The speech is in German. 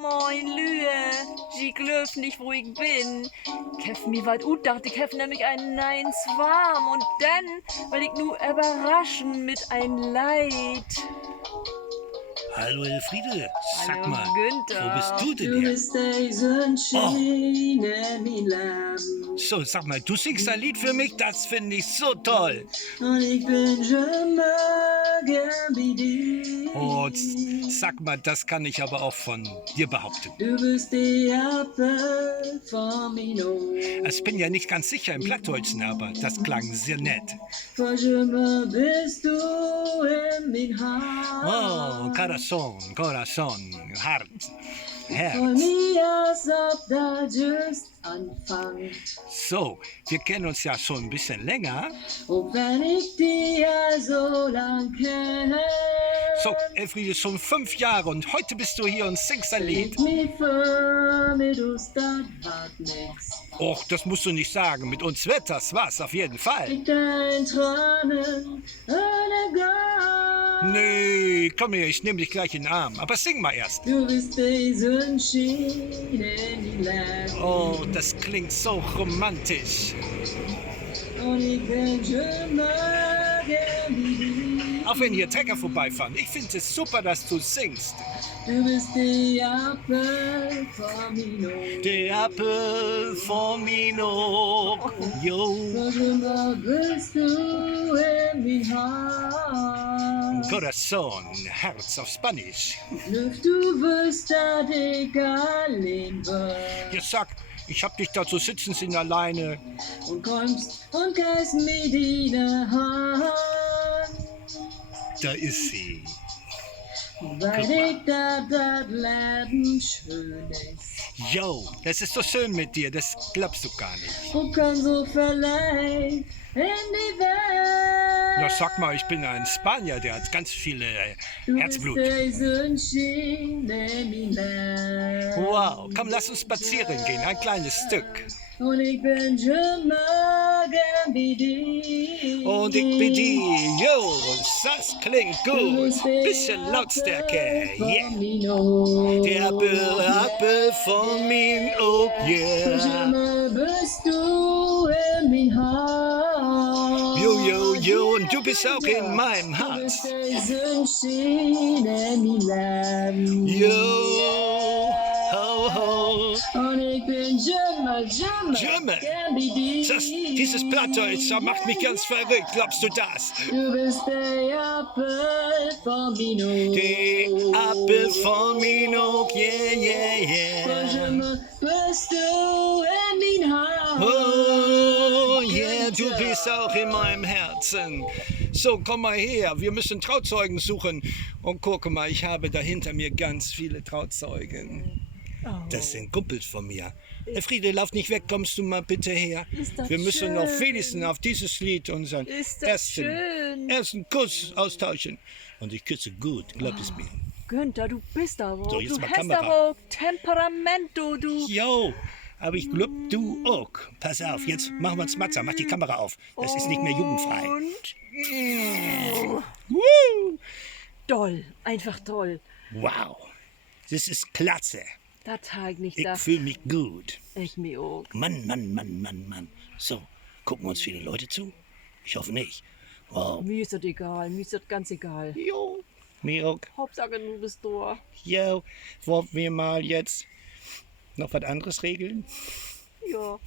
Moin Lüe, ich glaub nicht, wo ich bin. Kef mi wat ut, dachte ich hef nämlich einen neins warm und dann, weil ich nu überraschen mit ein Leid. Hallo Elfriede, sag Hallo, mal, Günther. wo bist du denn Du her? bist die Sonnenschein in mein Leben. So, sag mal, du singst ein Lied für mich, das finde ich so toll. Und ich bin schon mal gern wie dir. Oh, sag mal, das kann ich aber auch von dir behaupten. Du bist die Apfel von mein Ohr. Also, ich bin ja nicht ganz sicher im Plattdeutschen, aber das klang sehr nett. Von Schimmer bist du in mein Oh, Haar. Corazon, Corazon, Herz, Von Herz. mir, als ob da just anfängt. So, wir kennen uns ja schon ein bisschen länger. Und wenn ich dir so lang kenne, So, Elfriede, schon 5 Jahre und heute bist du hier und singst ein Lied. ich mich für mit uns, das hat nix. Och, das musst du nicht sagen. Mit uns wird das was, auf jeden Fall. Ich dein Tränen, ohne Gott. Nee, komm her, ich nehme dich gleich in den Arm. Aber sing mal erst. Du bist die Sonnenschein in die Leben. Oh, das klingt so romantisch. Und ich bin schon mal gern wie dir. Auch wenn hier Trecker vorbeifahren. Ich finde es super, dass du singst. Du bist die Apfel von mir. Der Apfel von Mino. Jo. Von immer bist du in mein Haar. Corazon, Herz auf Spanisch. Luft, du wirst da dich allein bin. Jetzt sag, ich hab dich da zu sitzen sehen alleine. Und kommst und gehst mit deiner Hand. Da ist sie. Weil ich da das Leben schön ist. Jo, das ist so schön mit dir, das glaubst du gar nicht. Und kann so verleihen in die Welt. Na, sag mal, ich bin ein Spanier, der hat ganz viele Herzblut. Du bist die Sonnenschein in mein Leben. Wow, komm, lass uns spazieren gehen, ein kleines Stück. Und ich bin schon mal gern wie dir. Und ich bin die, jo, das klingt gut. Bisschen Lautstärke, yeah. Der Apfel von mir, oh yeah. Schon bist du in mein Haar. Jo, jo, jo, und du bist auch in meinem Du Herz. bist die Sonnenschein in mein Leben. Jo, ho, ho. Und ich bin Jimmer Jimmer? gern wie dir. Dieses Plattdeutsch das macht mich ganz verrückt, glaubst du das? Du bist der Apfel von Mino. Der Apfel von Mino, yeah, yeah, Von yeah. Jimmer bist du in mein Haar. Oh, yeah, du bist auch in meinem Herzen. So, komm mal her, wir müssen Trauzeugen suchen. Und guck mal, ich habe da hinter mir ganz viele Trauzeugen. Das sind Kumpels von mir. Elfriede, lauf nicht weg, kommst du mal bitte her. Ist das Wir müssen schön. noch wenigstens auf dieses Lied unseren Ist das schön. ersten Kuss austauschen. Und ich küsse gut, glaub es mir. Günther, du bist aber. So, jetzt du mal hast Kamera. aber auch Temperament, du. Jo, aber ich glaub, du auch. Pass auf, jetzt machen wir uns Matza, mach die Kamera auf. Das ist nicht mehr jugendfrei. Und Woo! toll, einfach toll. Wow, das ist klasse. Da tag nicht Ich da. fühle mich gut. Ich mir auch. Mann, Mann, Mann, Mann, Mann. So, gucken uns viele Leute zu? Ich hoffe nicht. Wow. Mir ist das egal, mir ist das ganz egal. Jo, mir auch. Hauptsache du bist da. Jo, wollen wir mal jetzt noch was anderes regeln? Ja.